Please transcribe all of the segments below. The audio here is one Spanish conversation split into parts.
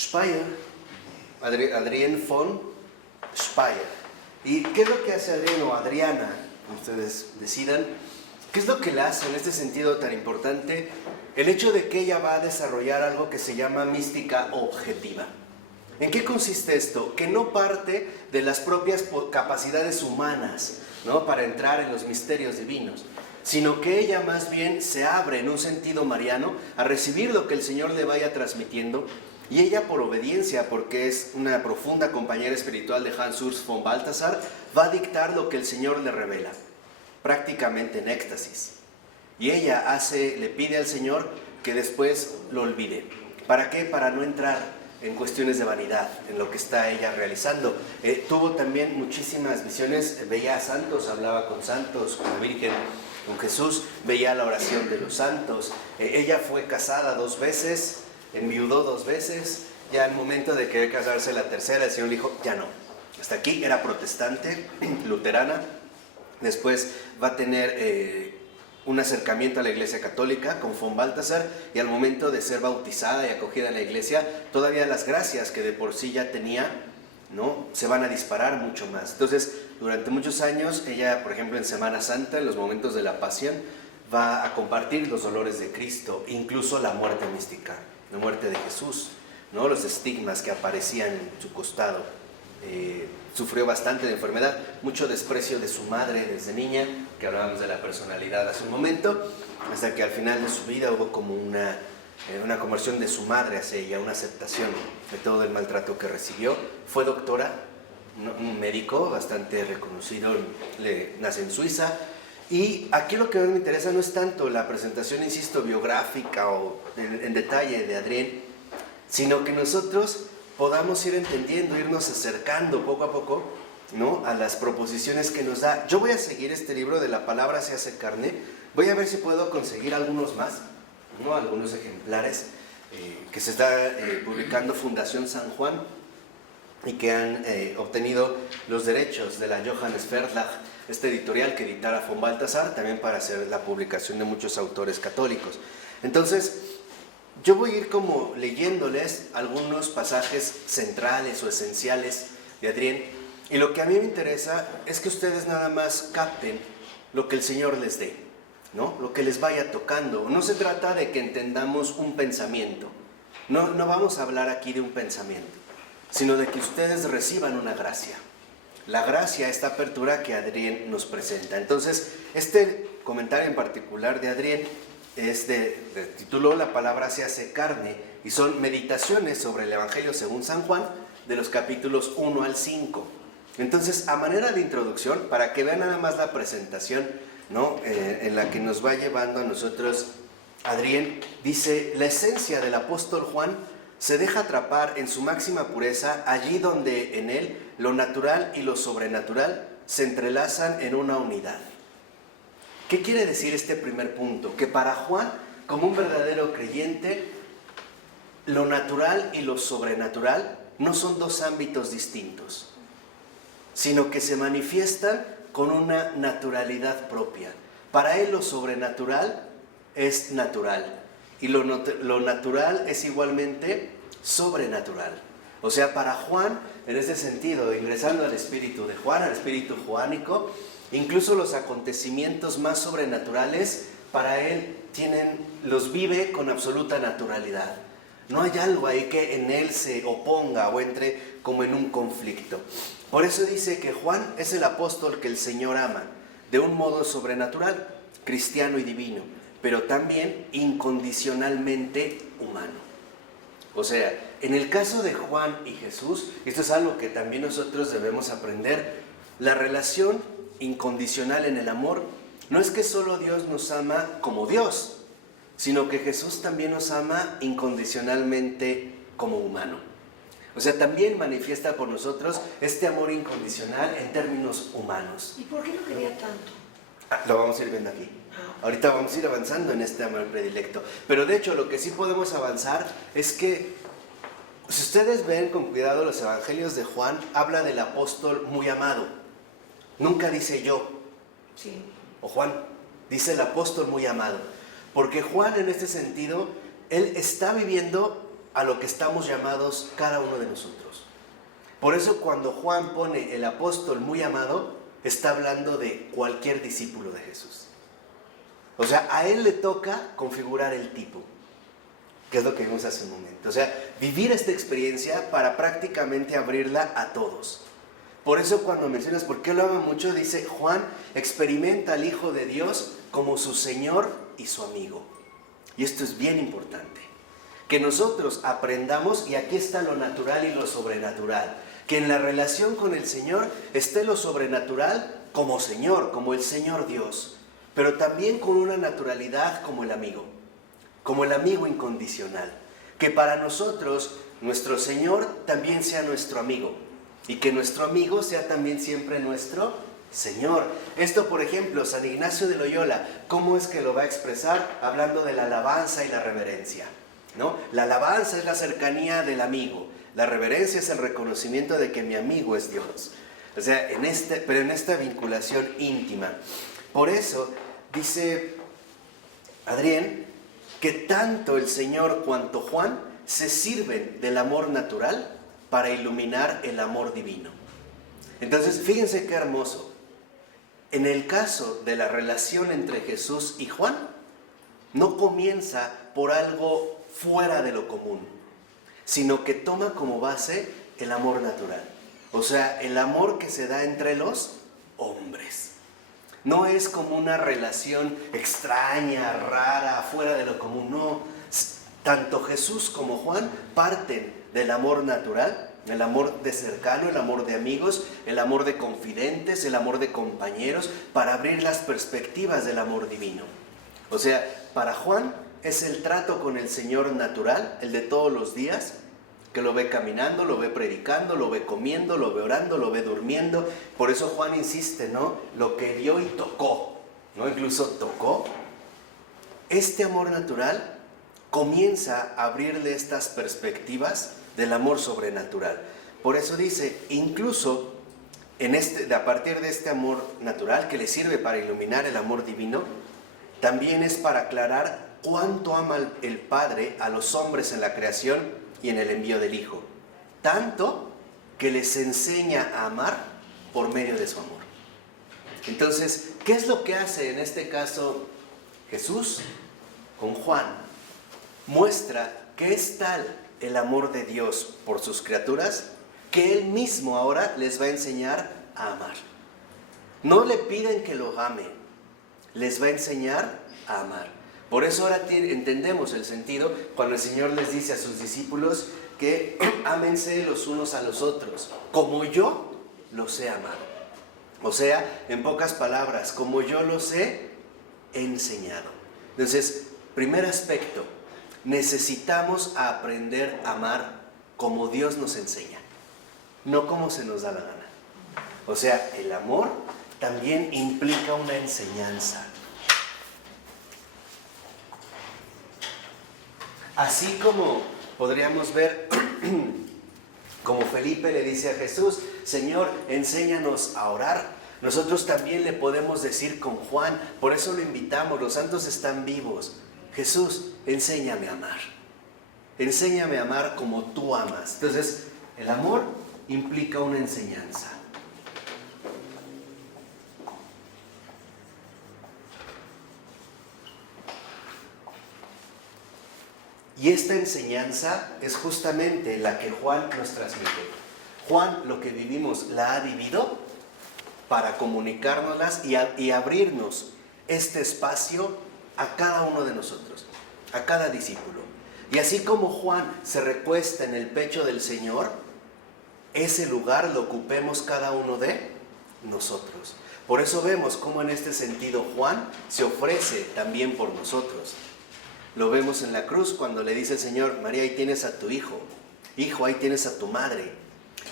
Speyer, Adrienne von Speyer. ¿Y qué es lo que hace Adrienne o Adriana? Ustedes decidan. ¿Qué es lo que la hace en este sentido tan importante? El hecho de que ella va a desarrollar algo que se llama mística objetiva. ¿En qué consiste esto? Que no parte de las propias capacidades humanas, ¿no?, para entrar en los misterios divinos, sino que ella más bien se abre en un sentido mariano a recibir lo que el Señor le vaya transmitiendo, y ella, por obediencia, porque es una profunda compañera espiritual de Hans Urs von Balthasar, va a dictar lo que el Señor le revela, prácticamente en éxtasis. Y ella le pide al Señor que después lo olvide. ¿Para qué? Para no entrar en cuestiones de vanidad, en lo que está ella realizando. Tuvo también muchísimas visiones, veía a santos, hablaba con santos, con la Virgen, con Jesús, veía la oración de los santos. Ella fue casada 2 veces, enviudó 2 veces, ya al momento de querer casarse la tercera, el Señor le dijo, ya no, hasta aquí. Era protestante, luterana, después va a tener un acercamiento a la Iglesia Católica con von Balthasar, y al momento de ser bautizada y acogida en la Iglesia, todavía las gracias que de por sí ya tenía, ¿no?, se van a disparar mucho más. Entonces, durante muchos años, ella, por ejemplo, en Semana Santa, en los momentos de la Pasión, va a compartir los dolores de Cristo, incluso la muerte mística, la muerte de Jesús, ¿no?, los estigmas que aparecían en su costado. Sufrió bastante de enfermedad, mucho desprecio de su madre desde niña, que hablábamos de la personalidad hace un momento, hasta que al final de su vida hubo como una conversión de su madre hacia ella, una aceptación de todo el maltrato que recibió. Fue doctora, un médico bastante reconocido, nace en Suiza. Y aquí lo que más me interesa no es tanto la presentación, insisto, biográfica o en detalle de Adrienne, sino que nosotros podamos ir entendiendo, irnos acercando poco a poco, ¿no?, a las proposiciones que nos da. Yo voy a seguir este libro de La Palabra se hace carne. Voy a ver si puedo conseguir algunos más, ¿no?, algunos ejemplares que se está publicando Fundación San Juan, y que han obtenido los derechos de la Johannes Verlag, este editorial que editara von Balthasar, también para hacer la publicación de muchos autores católicos. Entonces, yo voy a ir como leyéndoles algunos pasajes centrales o esenciales de Adrienne, y lo que a mí me interesa es que ustedes nada más capten lo que el Señor les dé, ¿no?, lo que les vaya tocando. No se trata de que entendamos un pensamiento, no vamos a hablar aquí de un pensamiento, sino de que ustedes reciban una gracia. La gracia, esta apertura que Adrienne nos presenta. Entonces, este comentario en particular de Adrienne tituló La Palabra se hace carne, y son meditaciones sobre el Evangelio según San Juan, de los capítulos 1 al 5. Entonces, a manera de introducción, para que vean nada más la presentación, ¿no?, en la que nos va llevando a nosotros Adrienne, dice: la esencia del apóstol Juan se deja atrapar en su máxima pureza, allí donde en él lo natural y lo sobrenatural se entrelazan en una unidad. ¿Qué quiere decir este primer punto? Que para Juan, como un verdadero creyente, lo natural y lo sobrenatural no son 2 ámbitos distintos, sino que se manifiestan con una naturalidad propia. Para él lo sobrenatural es natural, y lo natural es igualmente sobrenatural. O sea, para Juan, en ese sentido, ingresando al espíritu de Juan, al espíritu juánico, incluso los acontecimientos más sobrenaturales, para él los vive con absoluta naturalidad. No hay algo ahí que en él se oponga o entre como en un conflicto. Por eso dice que Juan es el apóstol que el Señor ama, de un modo sobrenatural, cristiano y divino, pero también incondicionalmente humano. O sea, en el caso de Juan y Jesús, esto es algo que también nosotros debemos aprender, la relación incondicional en el amor no es que solo Dios nos ama como Dios, sino que Jesús también nos ama incondicionalmente como humano. O sea, también manifiesta por nosotros este amor incondicional en términos humanos. ¿Y por qué lo quería tanto? Lo vamos a ir viendo aquí. Ahorita vamos a ir avanzando en este amor predilecto. Pero de hecho, lo que sí podemos avanzar es que, si ustedes ven con cuidado los evangelios de Juan, habla del apóstol muy amado. Nunca dice yo, sí, o Juan, dice el apóstol muy amado. Porque Juan, en este sentido, él está viviendo a lo que estamos llamados cada uno de nosotros. Por eso cuando Juan pone el apóstol muy amado, está hablando de cualquier discípulo de Jesús. O sea, a él le toca configurar el tipo, que es lo que vimos hace un momento. O sea, vivir esta experiencia para prácticamente abrirla a todos. Por eso cuando mencionas por qué lo ama mucho, dice Juan, experimenta al Hijo de Dios como su Señor y su amigo. Y esto es bien importante. Que nosotros aprendamos, y aquí está lo natural y lo sobrenatural, que en la relación con el Señor esté lo sobrenatural como Señor, como el Señor Dios, pero también con una naturalidad como el amigo incondicional. Que para nosotros, nuestro Señor también sea nuestro amigo, y que nuestro amigo sea también siempre nuestro Señor. Esto, por ejemplo, San Ignacio de Loyola, ¿cómo es que lo va a expresar? Hablando de la alabanza y la reverencia, ¿no? La alabanza es la cercanía del amigo, la reverencia es el reconocimiento de que mi amigo es Dios. O sea, pero en esta vinculación íntima. Por eso dice Adrián que tanto el Señor cuanto Juan se sirven del amor natural para iluminar el amor divino. Entonces, fíjense qué hermoso. En el caso de la relación entre Jesús y Juan, no comienza por algo fuera de lo común, sino que toma como base el amor natural. O sea, el amor que se da entre los hombres. No es como una relación extraña, rara, fuera de lo común. No, tanto Jesús como Juan parten del amor natural, el amor de cercano, el amor de amigos, el amor de confidentes, el amor de compañeros, para abrir las perspectivas del amor divino. O sea, para Juan es el trato con el Señor natural, el de todos los días, que lo ve caminando, lo ve predicando, lo ve comiendo, lo ve orando, lo ve durmiendo. Por eso Juan insiste, ¿no? Lo que vio y tocó, ¿no? Incluso tocó. Este amor natural comienza a abrirle estas perspectivas del amor sobrenatural. Por eso dice, incluso a partir de este amor natural que le sirve para iluminar el amor divino, también es para aclarar cuánto ama el Padre a los hombres en la creación y en el envío del Hijo, tanto que les enseña a amar por medio de su amor. Entonces, ¿qué es lo que hace en este caso Jesús con Juan? Muestra que es tal el amor de Dios por sus criaturas que Él mismo ahora les va a enseñar a amar. No le piden que lo amen, les va a enseñar a amar. Por eso ahora entendemos el sentido cuando el Señor les dice a sus discípulos que ámense los unos a los otros, como yo los he amado. O sea, en pocas palabras, como yo los he enseñado. Entonces, primer aspecto, necesitamos aprender a amar como Dios nos enseña, no como se nos da la gana. O sea, el amor también implica una enseñanza. Así como podríamos ver, como Felipe le dice a Jesús, Señor, enséñanos a orar. Nosotros también le podemos decir con Juan, por eso lo invitamos, los santos están vivos. Jesús, enséñame a amar. Enséñame a amar como tú amas. Entonces, el amor implica una enseñanza. Y esta enseñanza es justamente la que Juan nos transmite. Juan, lo que vivimos, la ha vivido para comunicárnoslas y abrirnos este espacio a cada uno de nosotros, a cada discípulo. Y así como Juan se recuesta en el pecho del Señor, ese lugar lo ocupemos cada uno de nosotros. Por eso vemos cómo en este sentido Juan se ofrece también por nosotros. Lo vemos en la cruz cuando le dice el Señor, María, ahí tienes a tu hijo. Hijo, ahí tienes a tu madre.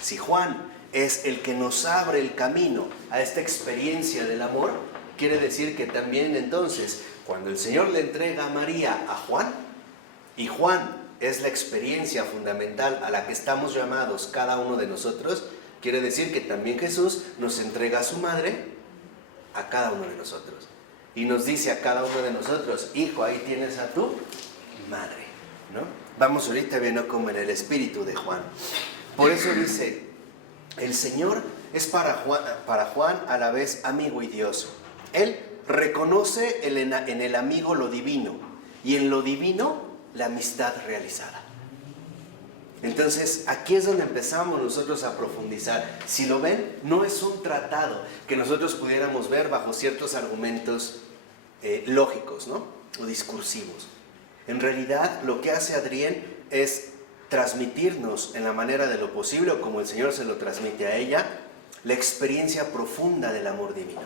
Si Juan es el que nos abre el camino a esta experiencia del amor, quiere decir que también entonces, cuando el Señor le entrega a María a Juan, y Juan es la experiencia fundamental a la que estamos llamados cada uno de nosotros, quiere decir que también Jesús nos entrega a su madre a cada uno de nosotros. Y nos dice a cada uno de nosotros, hijo, ahí tienes a tu madre, ¿no? Vamos ahorita viendo como en el espíritu de Juan. Por eso dice, el Señor es para Juan a la vez amigo y Dios. Él reconoce en el amigo lo divino y en lo divino la amistad realizada. Entonces, aquí es donde empezamos nosotros a profundizar. Si lo ven, no es un tratado que nosotros pudiéramos ver bajo ciertos argumentos lógicos, ¿no? O discursivos. En realidad, lo que hace Adrienne es transmitirnos en la manera de lo posible, o como el Señor se lo transmite a ella, la experiencia profunda del amor divino.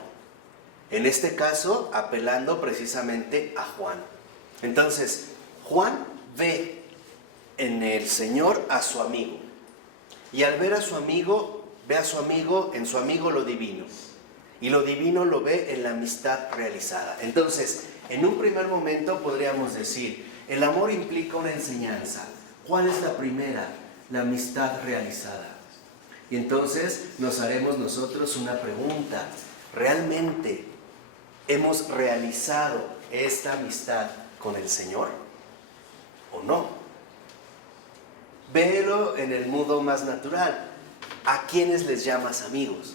En este caso, apelando precisamente a Juan. Entonces, Juan ve en el Señor a su amigo. Y al ver a su amigo, ve a su amigo, en su amigo lo divino. Y lo divino lo ve en la amistad realizada. Entonces, en un primer momento podríamos decir, el amor implica una enseñanza. ¿Cuál es la primera? La amistad realizada. Y entonces nos haremos nosotros una pregunta. ¿Realmente hemos realizado esta amistad con el Señor o no? Véelo en el modo más natural. ¿A quiénes les llamas amigos?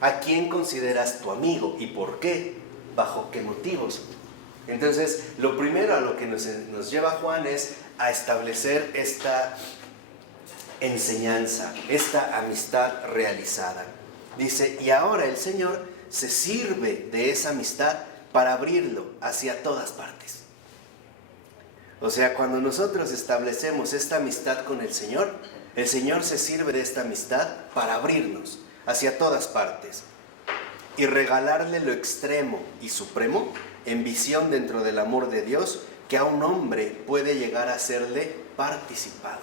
¿A quién consideras tu amigo? ¿Y por qué? ¿Bajo qué motivos? Entonces, lo primero a lo que nos lleva Juan es a establecer esta enseñanza, esta amistad realizada. Dice, y ahora el Señor se sirve de esa amistad para abrirlo hacia todas partes. O sea, cuando nosotros establecemos esta amistad con el Señor se sirve de esta amistad para abrirnos hacia todas partes y regalarle lo extremo y supremo en visión dentro del amor de Dios que a un hombre puede llegar a serle participado.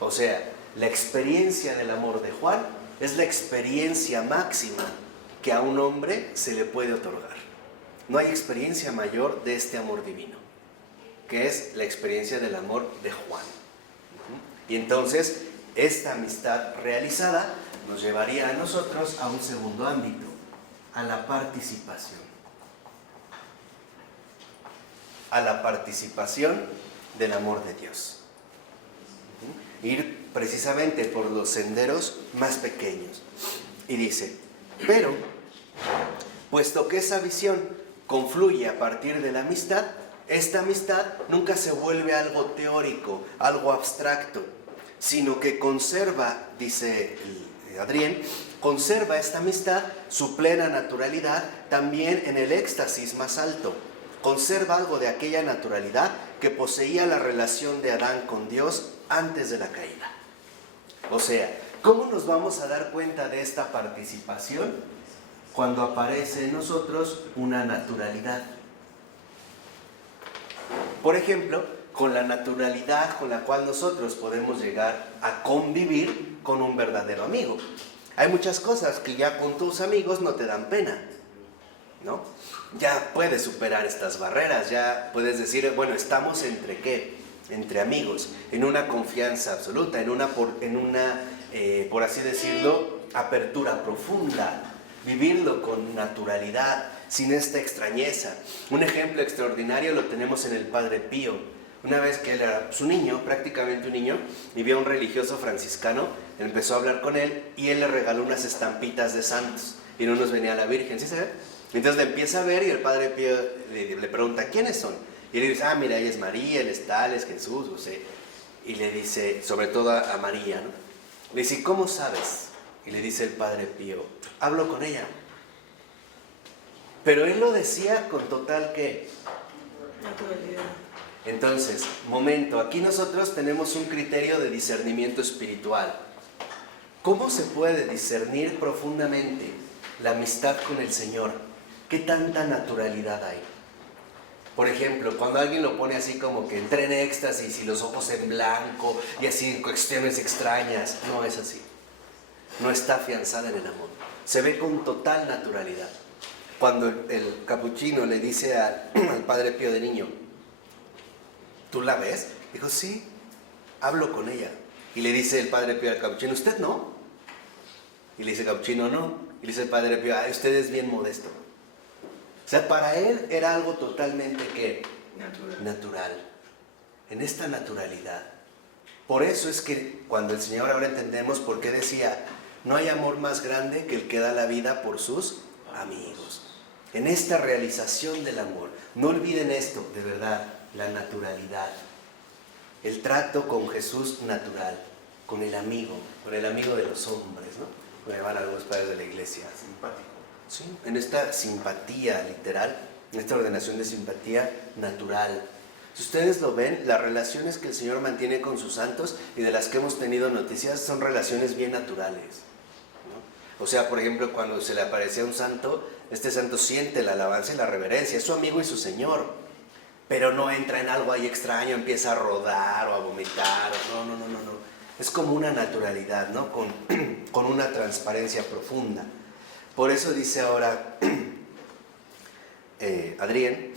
O sea, la experiencia del amor de Juan es la experiencia máxima que a un hombre se le puede otorgar. No hay experiencia mayor de este amor divino, que es la experiencia del amor de Juan. Y entonces, esta amistad realizada nos llevaría a nosotros a un segundo ámbito, a la participación. A la participación del amor de Dios. Ir precisamente por los senderos más pequeños. Y dice, pero, puesto que esa visión confluye a partir de la amistad, esta amistad nunca se vuelve algo teórico, algo abstracto, sino que conserva, dice Adrienne, conserva esta amistad su plena naturalidad también en el éxtasis más alto. Conserva algo de aquella naturalidad que poseía la relación de Adán con Dios antes de la caída. O sea, ¿cómo nos vamos a dar cuenta de esta participación? Cuando aparece en nosotros una naturalidad. Por ejemplo, con la naturalidad con la cual nosotros podemos llegar a convivir con un verdadero amigo. Hay muchas cosas que ya con tus amigos no te dan pena, ¿no? Ya puedes superar estas barreras, ya puedes decir, bueno, estamos entre ¿qué? Entre amigos, en una confianza absoluta, en una por así decirlo, apertura profunda, vivirlo con naturalidad, sin esta extrañeza. Un ejemplo extraordinario lo tenemos en el Padre Pío. Una vez que él era un niño, prácticamente un niño, y vio a un religioso franciscano, empezó a hablar con él y él le regaló unas estampitas de santos y en unos venía la Virgen, ¿sí se ve? Entonces le empieza a ver y el Padre Pío le pregunta, ¿quiénes son? Y le dice, mira, ella es María, él es tal, es Jesús, no sé. Y le dice, sobre todo a María, ¿no? Le dice, ¿cómo sabes? Y le dice el Padre Pío, hablo con ella. Pero él lo decía con total, ¿qué? Naturalidad. Entonces, momento, aquí nosotros tenemos un criterio de discernimiento espiritual. ¿Cómo se puede discernir profundamente la amistad con el Señor? ¿Qué tanta naturalidad hay? Por ejemplo, cuando alguien lo pone así como que entra en éxtasis y los ojos en blanco y así cuestiones extrañas, no es así. No está afianzada en el amor. Se ve con total naturalidad. Cuando el capuchino le dice al Padre Pío de niño, ¿tú la ves? Dijo, sí, hablo con ella. Y le dice el Padre Pío al capuchino, ¿usted no? Y le dice el capuchino, no. Y le dice el Padre Pío, usted es bien modesto. O sea, para él era algo totalmente ¿qué? Natural. Natural. en esta naturalidad. Por eso es que cuando el Señor ahora entendemos por qué decía, no hay amor más grande que el que da la vida por sus amigos. En esta realización del amor, no olviden esto, de verdad, la naturalidad. El trato con Jesús natural, con el amigo de los hombres, ¿no? Me van algunos padres de la iglesia. Simpático. Sí, en esta simpatía literal, en esta ordenación de simpatía natural. Si ustedes lo ven, las relaciones que el Señor mantiene con sus santos y de las que hemos tenido noticias son relaciones bien naturales, ¿no? O sea, por ejemplo, cuando se le aparecía a un santo, este santo siente la alabanza y la reverencia, es su amigo y su Señor, pero no entra en algo ahí extraño, empieza a rodar o a vomitar, no. Es como una naturalidad, ¿no? Con una transparencia profunda. Por eso dice ahora Adrián,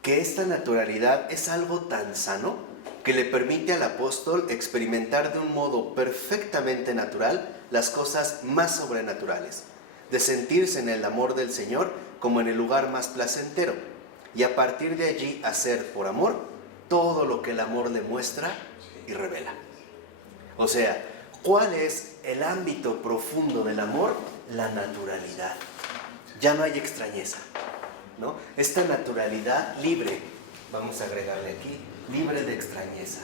que esta naturalidad es algo tan sano que le permite al apóstol experimentar de un modo perfectamente natural las cosas más sobrenaturales, de sentirse en el amor del Señor como en el lugar más placentero, y a partir de allí hacer por amor todo lo que el amor le muestra y revela. O sea, ¿cuál es el ámbito profundo del amor? La naturalidad. Ya no hay extrañeza, ¿no? Esta naturalidad libre, vamos a agregarle aquí, libre de extrañeza.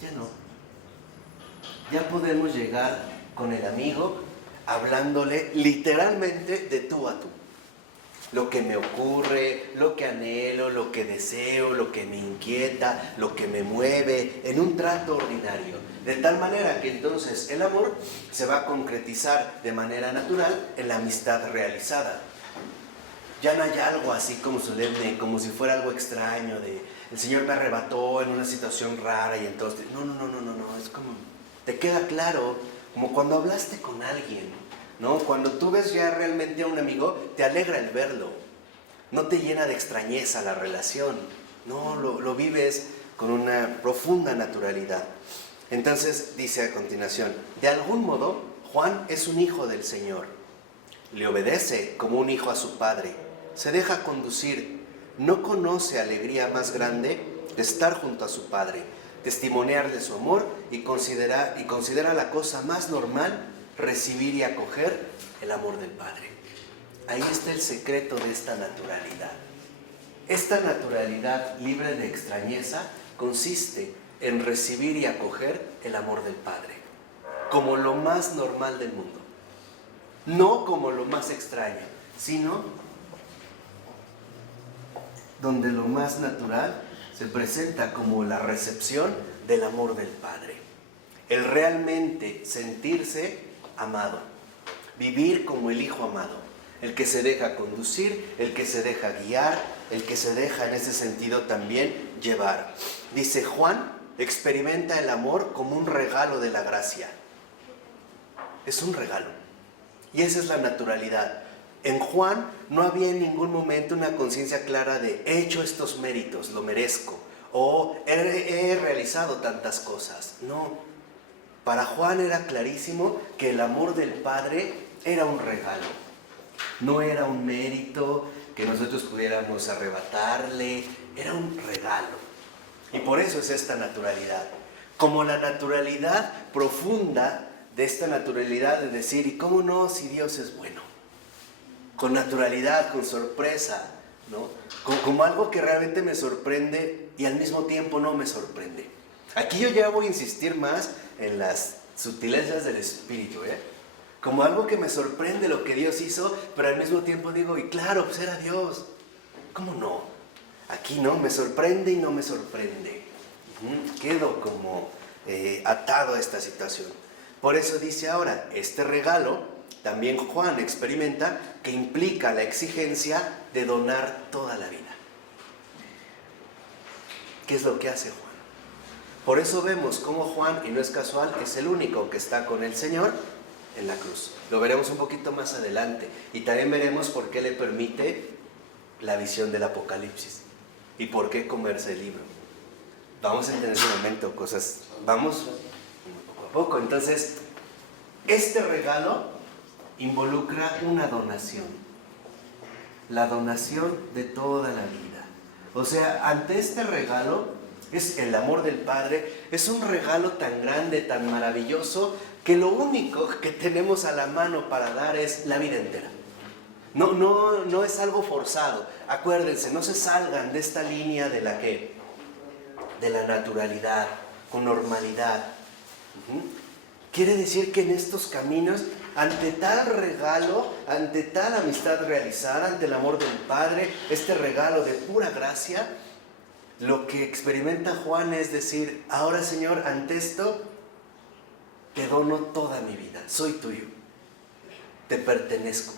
Ya no. Ya podemos llegar con el amigo hablándole literalmente de tú a tú. Lo que me ocurre, lo que anhelo, lo que deseo, lo que me inquieta, lo que me mueve, en un trato ordinario. De tal manera que entonces el amor se va a concretizar de manera natural en la amistad realizada. Ya no hay algo así como solemne, como si fuera algo extraño, de el Señor me arrebató en una situación rara y entonces... No, es como... Te queda claro, como cuando hablaste con alguien, ¿no? Cuando tú ves ya realmente a un amigo, te alegra el verlo. No te llena de extrañeza la relación. No, lo vives con una profunda naturalidad. Entonces dice a continuación, de algún modo, Juan es un hijo del Señor. Le obedece como un hijo a su padre. Se deja conducir. No conoce alegría más grande que estar junto a su padre, testimoniar de su amor y considera la cosa más normal recibir y acoger el amor del Padre. Ahí está el secreto de esta naturalidad. Esta naturalidad libre de extrañeza consiste en recibir y acoger el amor del Padre, como lo más normal del mundo. No como lo más extraño, sino donde lo más natural se presenta como la recepción del amor del Padre. El realmente sentirse amado, vivir como el Hijo amado, el que se deja conducir, el que se deja guiar, el que se deja en ese sentido también llevar. Dice Juan, experimenta el amor como un regalo de la gracia. Es un regalo. Y esa es la naturalidad. En Juan no había en ningún momento una conciencia clara de he hecho estos méritos, lo merezco, o he realizado tantas cosas. No, para Juan era clarísimo que el amor del Padre era un regalo, no era un mérito que nosotros pudiéramos arrebatarle, era un regalo. Y por eso es esta naturalidad, como la naturalidad profunda de esta naturalidad de decir, ¿y cómo no si Dios es bueno? Con naturalidad, con sorpresa, ¿no? Como algo que realmente me sorprende y al mismo tiempo no me sorprende. Aquí yo ya voy a insistir más en las sutilezas del espíritu, ¿eh? Como algo que me sorprende lo que Dios hizo, pero al mismo tiempo digo, y claro, pues era Dios. ¿Cómo no? Aquí no, me sorprende y no me sorprende. Quedo como atado a esta situación. Por eso dice ahora, este regalo también Juan experimenta que implica la exigencia de donar toda la vida. ¿Qué es lo que hace Juan? Por eso vemos cómo Juan, y no es casual, es el único que está con el Señor en la cruz. Lo veremos un poquito más adelante. Y también veremos por qué le permite la visión del Apocalipsis y por qué comerse el libro. Vamos a entender en un momento cosas. Vamos poco a poco. Entonces, este regalo involucra una donación, la donación de toda la vida. O sea, ante este regalo, Es el amor del Padre, es un regalo tan grande, tan maravilloso, que lo único que tenemos a la mano para dar es la vida entera. No es algo forzado. Acuérdense, no se salgan de esta línea de la que, de la naturalidad, con normalidad. Quiere decir que en estos caminos, ante tal regalo, ante tal amistad realizada, ante el amor del Padre, este regalo de pura gracia, lo que experimenta Juan es decir, ahora Señor, ante esto, te dono toda mi vida, soy tuyo, te pertenezco,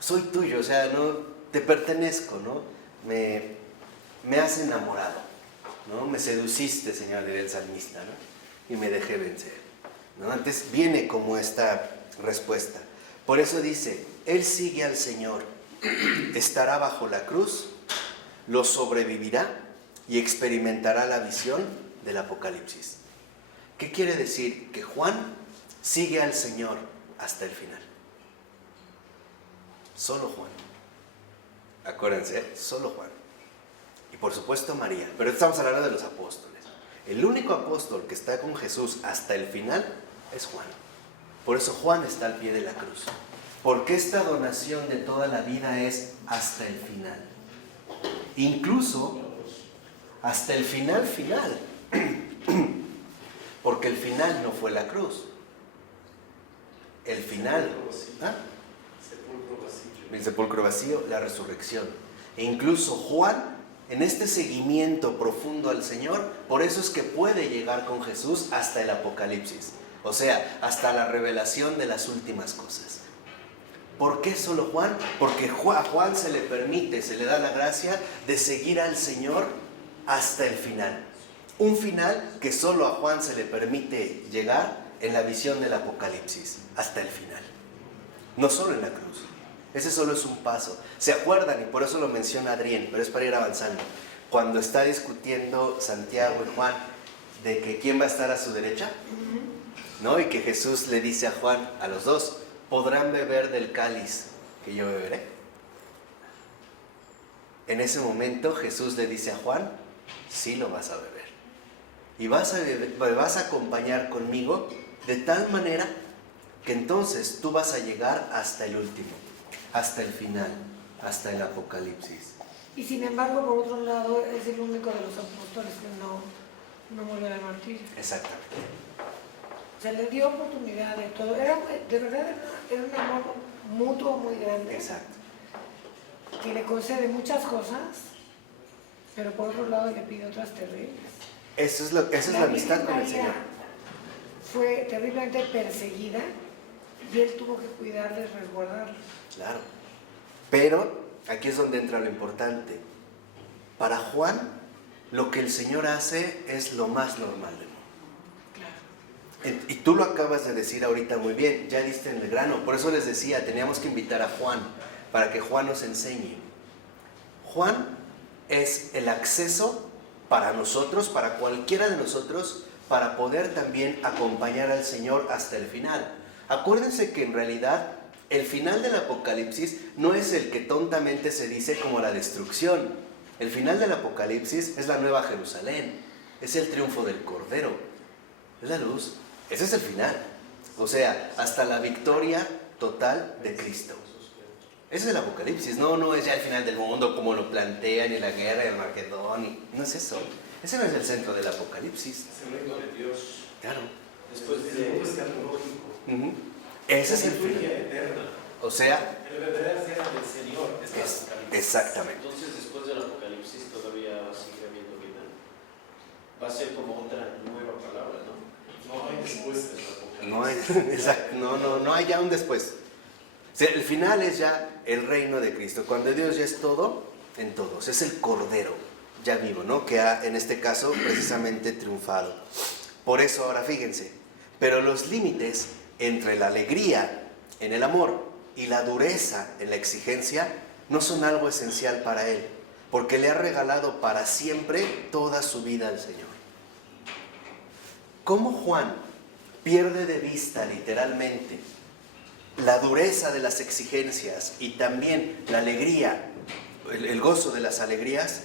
soy tuyo, o sea, no, te pertenezco, ¿no? Me has enamorado, ¿no? Me seduciste, Señor, diría el salmista, ¿no? Y me dejé vencer, ¿no? Antes viene como esta respuesta. Por eso dice, Él sigue al Señor, estará bajo la cruz, lo sobrevivirá y experimentará la visión del Apocalipsis. ¿Qué quiere decir? Que Juan sigue al Señor hasta el final. Solo Juan. Acuérdense, solo Juan. Y por supuesto María. Pero estamos hablando de los apóstoles. El único apóstol que está con Jesús hasta el final es Juan. Por eso Juan está al pie de la cruz. Porque esta donación de toda la vida es hasta el final. Incluso hasta el final. Porque el final no fue la cruz. El final, el sepulcro vacío, la resurrección. E incluso Juan, en este seguimiento profundo al Señor, por eso es que puede llegar con Jesús hasta el Apocalipsis. O sea, hasta la revelación de las últimas cosas. ¿Por qué solo Juan? Porque a Juan se le permite, se le da la gracia de seguir al Señor hasta el final. Un final que solo a Juan se le permite llegar en la visión del Apocalipsis, hasta el final. No solo en la cruz. Ese solo es un paso. ¿Se acuerdan? Y por eso lo menciona Adrián, pero es para ir avanzando. Cuando está discutiendo Santiago y Juan de que quién va a estar a su derecha, ¿no? Y que Jesús le dice a Juan, a los dos, ¿podrán beber del cáliz que yo beberé? En ese momento Jesús le dice a Juan, sí lo vas a beber. Y vas a acompañar conmigo de tal manera que entonces tú vas a llegar hasta el último, hasta el final, hasta el Apocalipsis. Y sin embargo, por otro lado, es el único de los apóstoles que no murió de martirio. Exactamente. Se le dio oportunidad de todo. De verdad era un amor mutuo muy grande. Exacto. Que le concede muchas cosas, pero por otro lado le pide otras terribles. Esa es la amistad con el Señor. Fue terriblemente perseguida y él tuvo que cuidarles, resguardarlos. Claro. Pero aquí es donde entra lo importante. Para Juan, lo que el Señor hace es lo más normal del mundo. Y tú lo acabas de decir ahorita muy bien, ya diste en el grano. Por eso les decía, teníamos que invitar a Juan, para que Juan nos enseñe. Juan es el acceso para nosotros, para cualquiera de nosotros, para poder también acompañar al Señor hasta el final. Acuérdense que en realidad el final del Apocalipsis no es el que tontamente se dice como la destrucción. El final del Apocalipsis es la Nueva Jerusalén, es el triunfo del Cordero, es la luz. Ese es el final. O sea, hasta la victoria total de Cristo. Ese es el Apocalipsis. No es ya el final del mundo como lo plantean, y la guerra y el Armagedón. No es eso. Ese no es el centro del Apocalipsis. Es el reino de Dios. Claro. Después de escatológico. Ese es el final. final. Eterna. O sea, el verdadero día del Señor. Es el Apocalipsis. Exactamente. Entonces, después del Apocalipsis todavía sigue habiendo vida. Va a ser como otra nueva palabra, ¿no? No hay después del Apocalipsis. No hay, exacto, no hay ya un después. O sea, el final es ya el reino de Cristo. Cuando Dios ya es todo en todos. Es el Cordero ya vivo, ¿no? Que ha, en este caso, precisamente triunfado. Por eso ahora fíjense. Pero los límites entre la alegría en el amor y la dureza en la exigencia no son algo esencial para Él. Porque le ha regalado para siempre toda su vida al Señor. ¿Cómo Juan pierde de vista literalmente la dureza de las exigencias y también la alegría, el gozo de las alegrías?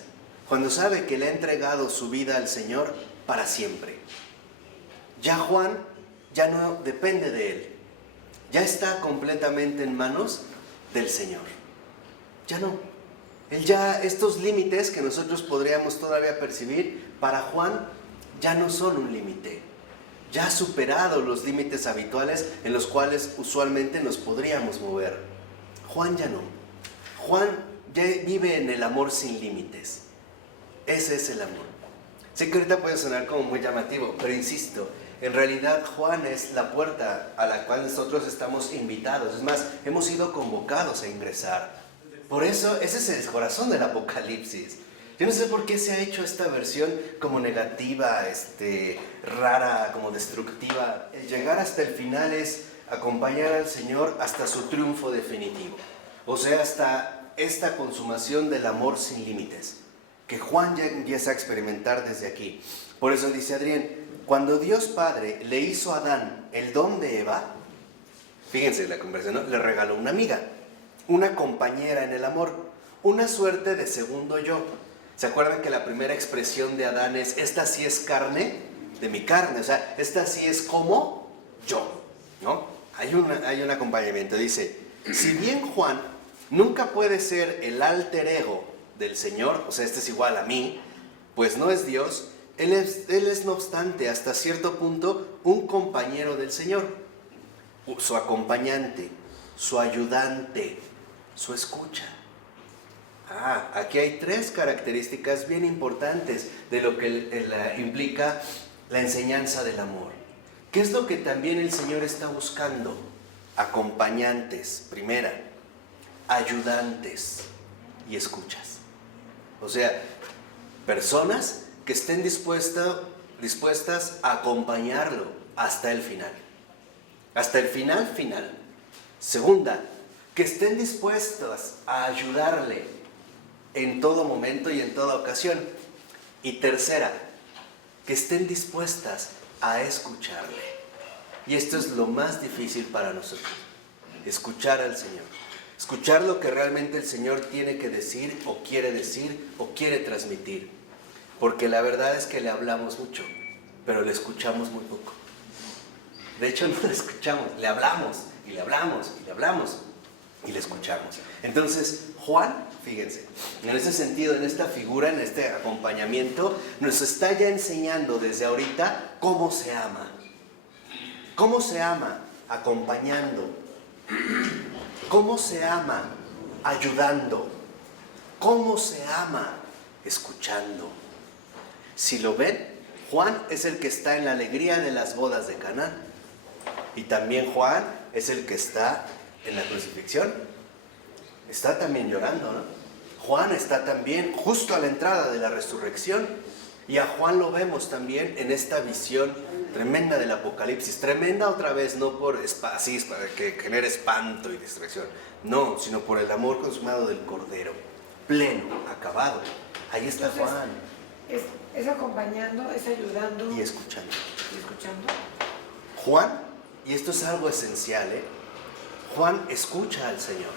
cuando sabe que le ha entregado su vida al Señor para siempre. Ya Juan ya no depende de él, ya está completamente en manos del Señor. Ya no. Él ya, estos límites que nosotros podríamos todavía percibir, para Juan ya no son un límite. Ya ha superado los límites habituales en los cuales usualmente nos podríamos mover. Juan ya no. Juan ya vive en el amor sin límites. Ese es el amor. Sé que ahorita puede sonar como muy llamativo, pero insisto, en realidad Juan es la puerta a la cual nosotros estamos invitados. Es más, hemos sido convocados a ingresar. Por eso, ese es el corazón del Apocalipsis. Yo no sé por qué se ha hecho esta versión como negativa, rara, como destructiva. El llegar hasta el final es acompañar al Señor hasta su triunfo definitivo. O sea, hasta esta consumación del amor sin límites, que Juan ya empieza a experimentar desde aquí. Por eso dice Adrián, cuando Dios Padre le hizo a Adán el don de Eva, fíjense la conversación, ¿no? Le regaló una amiga, una compañera en el amor, una suerte de segundo yo. ¿Se acuerdan que la primera expresión de Adán es, esta sí es carne de mi carne? O sea, esta sí es como yo, ¿no? Hay un acompañamiento. Dice, si bien Juan nunca puede ser el alter ego del Señor, o sea, este es igual a mí, pues no es Dios, él es no obstante hasta cierto punto un compañero del Señor, su acompañante, su ayudante, su escucha. Aquí hay 3 características bien importantes de lo que implica la enseñanza del amor. ¿Qué es lo que también el Señor está buscando? Acompañantes, primera, ayudantes y escuchas. O sea, personas que estén dispuestas a acompañarlo hasta el final. Hasta el final. Segunda, que estén dispuestas a ayudarle en todo momento y en toda ocasión. Y tercera, que estén dispuestas a escucharle. Y esto es lo más difícil para nosotros, escuchar al Señor. Escuchar lo que realmente el Señor tiene que decir o quiere transmitir. Porque la verdad es que le hablamos mucho, pero le escuchamos muy poco. De hecho, no le escuchamos, le hablamos y le hablamos y le hablamos y le escuchamos. Entonces, Juan, fíjense, en ese sentido, en esta figura, en este acompañamiento, nos está ya enseñando desde ahorita cómo se ama. ¿Cómo se ama? Acompañando. ¿Cómo se ama? Ayudando. ¿Cómo se ama? Escuchando. Si lo ven, Juan es el que está en la alegría de las bodas de Caná. Y también Juan es el que está en la crucifixión. Está también llorando, ¿no? Juan está también justo a la entrada de la resurrección. Y a Juan lo vemos también en esta visión tremenda del Apocalipsis. Tremenda otra vez, no por así, para que genere espanto y distracción. No, sino por el amor consumado del Cordero. Pleno, acabado. Ahí está. Entonces, Juan. Es acompañando, es ayudando. Y escuchando. Juan, y esto es algo esencial, Juan escucha al Señor.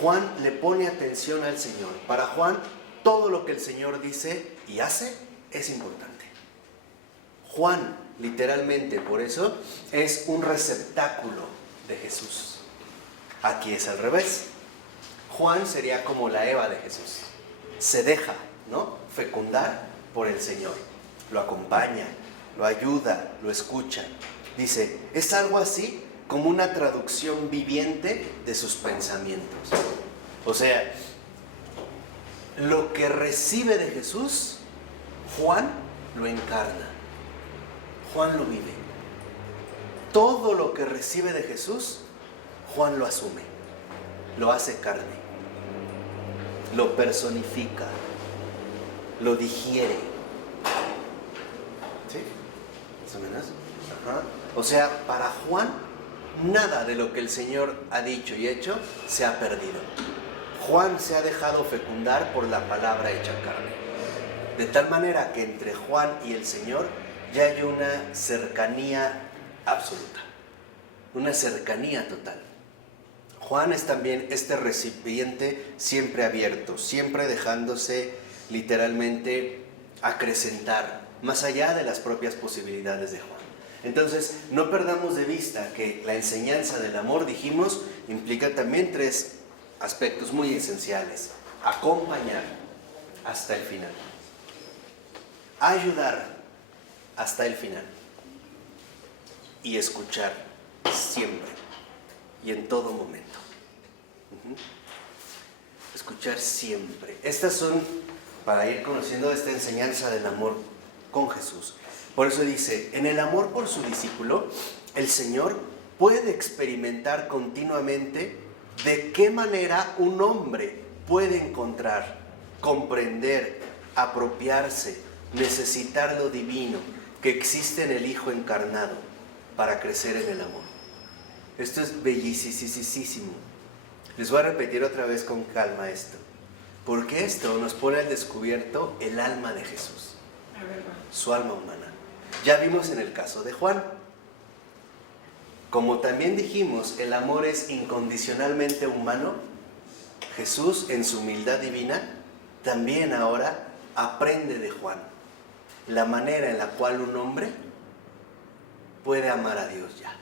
Juan le pone atención al Señor. Para Juan, todo lo que el Señor dice y hace es importante. Juan, literalmente, por eso, es un receptáculo de Jesús. Aquí es al revés. Juan sería como la Eva de Jesús. Se deja, ¿no?, fecundar por el Señor. Lo acompaña, lo ayuda, lo escucha. Dice, es algo así como una traducción viviente de sus pensamientos. O sea, lo que recibe de Jesús, Juan lo encarna. Juan lo vive. Todo lo que recibe de Jesús, Juan lo asume. Lo hace carne. Lo personifica. Lo digiere. ¿Sí? ¿Más o menos? Ajá. O sea, para Juan, nada de lo que el Señor ha dicho y hecho se ha perdido. Juan se ha dejado fecundar por la palabra hecha carne. De tal manera que entre Juan y el Señor ya hay una cercanía absoluta. Una cercanía total. Juan es también este recipiente siempre abierto, siempre dejándose literalmente acrecentar, más allá de las propias posibilidades de Juan. Entonces, no perdamos de vista que la enseñanza del amor, dijimos, implica también 3 aspectos muy esenciales: acompañar hasta el final, ayudar hasta el final y escuchar siempre y en todo momento. Escuchar siempre. Estas son para ir conociendo esta enseñanza del amor con Jesús. Por eso dice, en el amor por su discípulo, el Señor puede experimentar continuamente de qué manera un hombre puede encontrar, comprender, apropiarse, necesitar lo divino que existe en el Hijo encarnado para crecer en el amor. Esto es bellísimo. Les voy a repetir otra vez con calma esto, porque esto nos pone al descubierto el alma de Jesús, su alma humana. Ya vimos en el caso de Juan. Como también dijimos, el amor es incondicionalmente humano. Jesús, en su humildad divina, también ahora aprende de Juan la manera en la cual un hombre puede amar a Dios ya.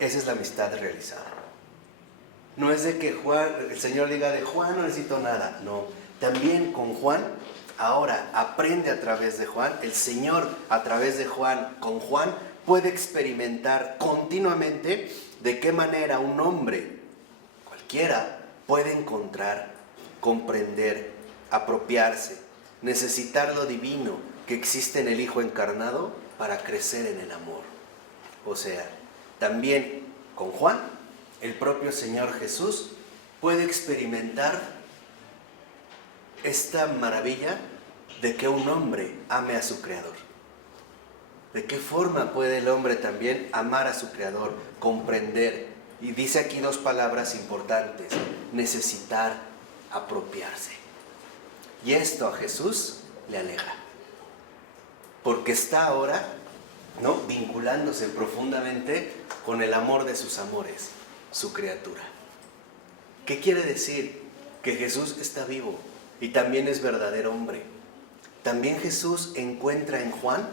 Esa es la amistad realizada. No es de que el Señor diga de Juan no necesito nada. No, también con Juan, ahora aprende a través de Juan. El Señor a través de Juan, con Juan, puede experimentar continuamente de qué manera un hombre, cualquiera, puede encontrar, comprender, apropiarse, necesitar lo divino que existe en el Hijo encarnado para crecer en el amor. O sea, también con Juan, el propio Señor Jesús puede experimentar esta maravilla de que un hombre ame a su Creador. ¿De qué forma puede el hombre también amar a su Creador, comprender? Y dice aquí 2 palabras importantes: necesitar, apropiarse. Y esto a Jesús le alegra, porque está ahora, ¿no?, vinculándose profundamente con el amor de sus amores, su criatura. ¿Qué quiere decir? Que Jesús está vivo y también es verdadero hombre. También Jesús encuentra en Juan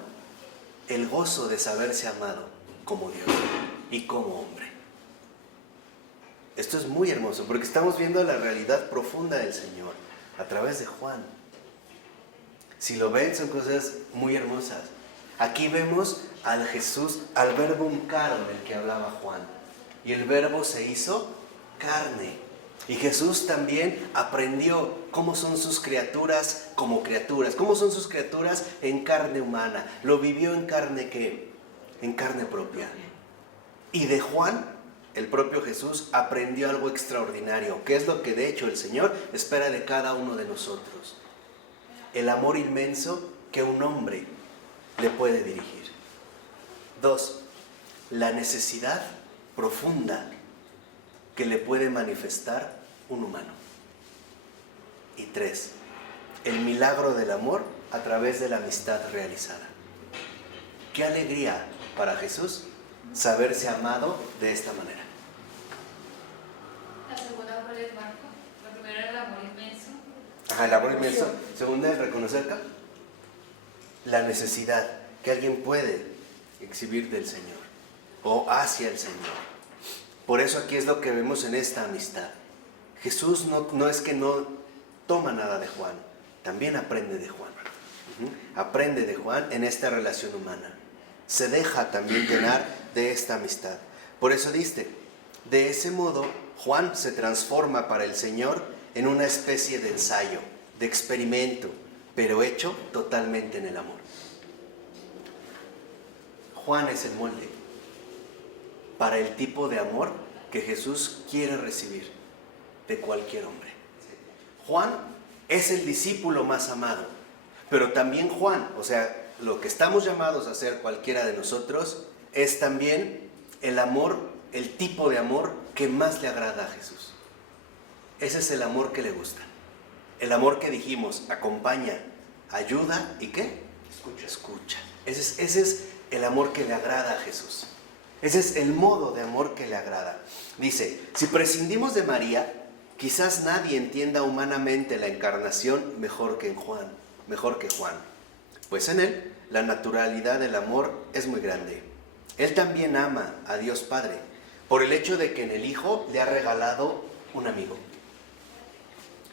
el gozo de saberse amado como Dios y como hombre. Esto es muy hermoso porque estamos viendo la realidad profunda del Señor a través de Juan. Si lo ven, son cosas muy hermosas. Aquí vemos al Jesús, al verbo caro del que hablaba Juan. Y el verbo se hizo carne. Y Jesús también aprendió cómo son sus criaturas como criaturas. Cómo son sus criaturas en carne humana. Lo vivió en carne ¿qué? En carne propia. Y de Juan, el propio Jesús aprendió algo extraordinario, que es lo que de hecho el Señor espera de cada uno de nosotros. El amor inmenso que un hombre le puede dirigir. 2, la necesidad profunda que le puede manifestar un humano. Y 3, el milagro del amor a través de la amistad realizada. Qué alegría para Jesús saberse amado de esta manera. La segunda, ¿cuál es, Marco? La primera era el amor inmenso. Ajá, el amor inmenso. Segunda, el reconocer la necesidad que alguien puede exhibir del Señor o hacia el Señor. Por eso aquí es lo que vemos en esta amistad. Jesús no es que no toma nada de Juan, también aprende de Juan. Aprende de Juan en esta relación humana. Se deja también llenar de esta amistad. Por eso dice, de ese modo Juan se transforma para el Señor en una especie de ensayo, de experimento, pero hecho totalmente en el amor. Juan es el molde para el tipo de amor que Jesús quiere recibir de cualquier hombre. Juan es el discípulo más amado, pero también Juan, o sea, lo que estamos llamados a hacer cualquiera de nosotros, es también el amor, el tipo de amor que más le agrada a Jesús. Ese es el amor que le gusta. El amor que dijimos, acompaña, ayuda y ¿qué? Escucha. Ese es el amor que le agrada a Jesús. Ese es el modo de amor que le agrada. Dice, si prescindimos de María, quizás nadie entienda humanamente la encarnación mejor que Juan, pues en él la naturalidad del amor es muy grande. Él también ama a Dios Padre, por el hecho de que en el Hijo le ha regalado un amigo.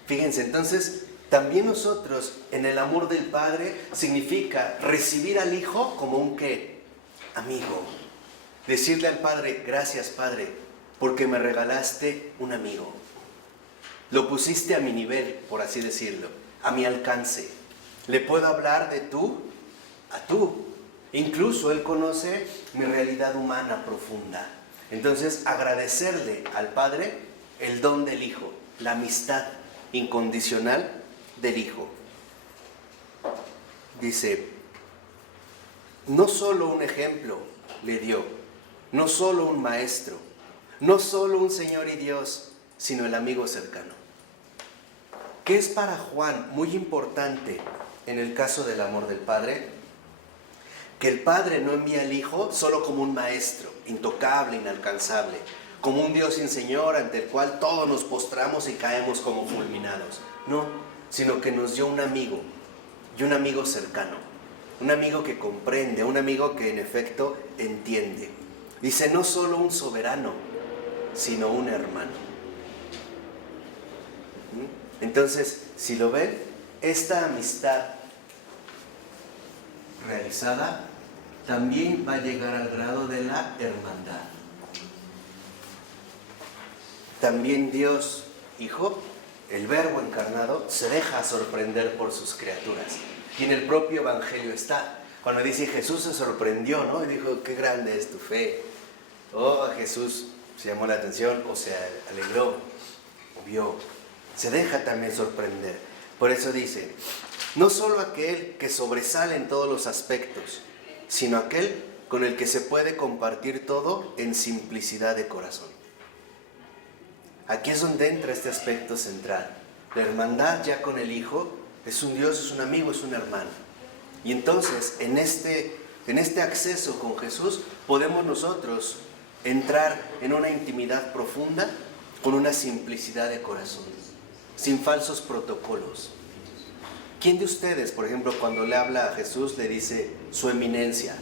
Fíjense, entonces, también nosotros en el amor del Padre significa recibir al Hijo como un ¿qué? Amigo. Decirle al Padre, gracias Padre, porque me regalaste un amigo. Lo pusiste a mi nivel, por así decirlo, a mi alcance. Le puedo hablar de tú a tú. Incluso Él conoce mi realidad humana profunda. Entonces, agradecerle al Padre el don del Hijo, la amistad incondicional del Hijo. Dice, no solo un ejemplo le dio, no solo un maestro, no solo un Señor y Dios, sino el amigo cercano. ¿Qué es para Juan muy importante en el caso del amor del Padre? Que el Padre no envía al Hijo solo como un maestro, intocable, inalcanzable, como un Dios sin Señor ante el cual todos nos postramos y caemos como fulminados. No, sino que nos dio un amigo, y un amigo cercano, un amigo que comprende, un amigo que en efecto entiende. Dice, no solo un soberano, sino un hermano. Entonces, si lo ven, esta amistad realizada también va a llegar al grado de la hermandad. También Dios, Hijo, el Verbo encarnado, se deja sorprender por sus criaturas. Y en el propio Evangelio está. Cuando dice Jesús se sorprendió, ¿no? Y dijo, qué grande es tu fe. Oh, Jesús se llamó la atención o se alegró, o vio. Se deja también sorprender. Por eso dice, no solo aquel que sobresale en todos los aspectos, sino aquel con el que se puede compartir todo en simplicidad de corazón. Aquí es donde entra este aspecto central. La hermandad ya con el Hijo es un Dios, es un amigo, es un hermano. Y entonces, en este acceso con Jesús, podemos nosotros entrar en una intimidad profunda con una simplicidad de corazón, sin falsos protocolos. ¿Quién de ustedes, por ejemplo, cuando le habla a Jesús, le dice su eminencia,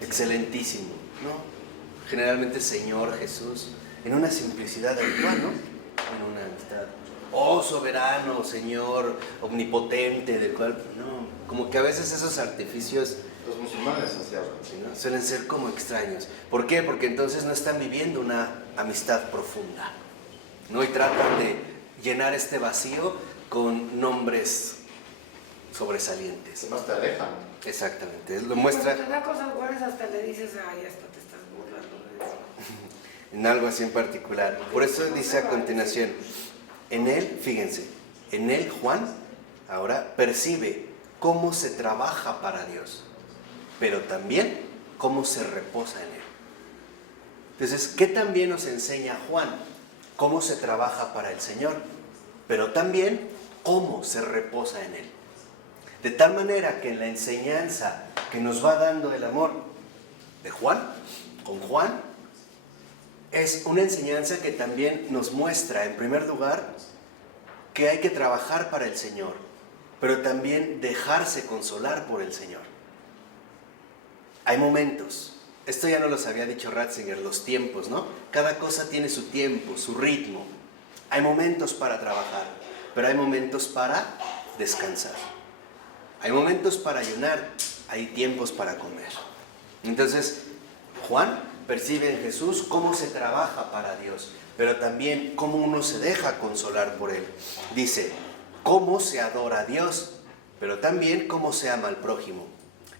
excelentísimo, ¿no? Generalmente Señor Jesús, en una simplicidad habitual, ¿no? En una amistad. Oh, soberano, Señor, omnipotente, del cual, no, como que a veces esos artificios, los musulmanes hacían, ¿no? Suelen ser como extraños. ¿Por qué? Porque entonces no están viviendo una amistad profunda, ¿no? Y tratan de llenar este vacío con nombres sobresalientes. además te alejan. Exactamente, lo muestra Cuando te da cosas buenas hasta le dices, ay, hasta te estás burlando de eso. en algo así en particular. Por eso dice a continuación, en él, fíjense, en él Juan ahora percibe cómo se trabaja para Dios, pero también cómo se reposa en él. Entonces, ¿qué también nos enseña Juan? Cómo se trabaja para el Señor, pero también cómo se reposa en él. De tal manera que en la enseñanza que nos va dando el amor de Juan, con Juan, es una enseñanza que también nos muestra, en primer lugar, que hay que trabajar para el Señor, pero también dejarse consolar por el Señor. Hay momentos, esto ya nos los había dicho Ratzinger, los tiempos, ¿no? Cada cosa tiene su tiempo, su ritmo. Hay momentos para trabajar, pero hay momentos para descansar. Hay momentos para ayunar, hay tiempos para comer. Entonces, Juan percibe en Jesús cómo se trabaja para Dios, pero también cómo uno se deja consolar por Él. Dice, cómo se adora a Dios, pero también cómo se ama al prójimo.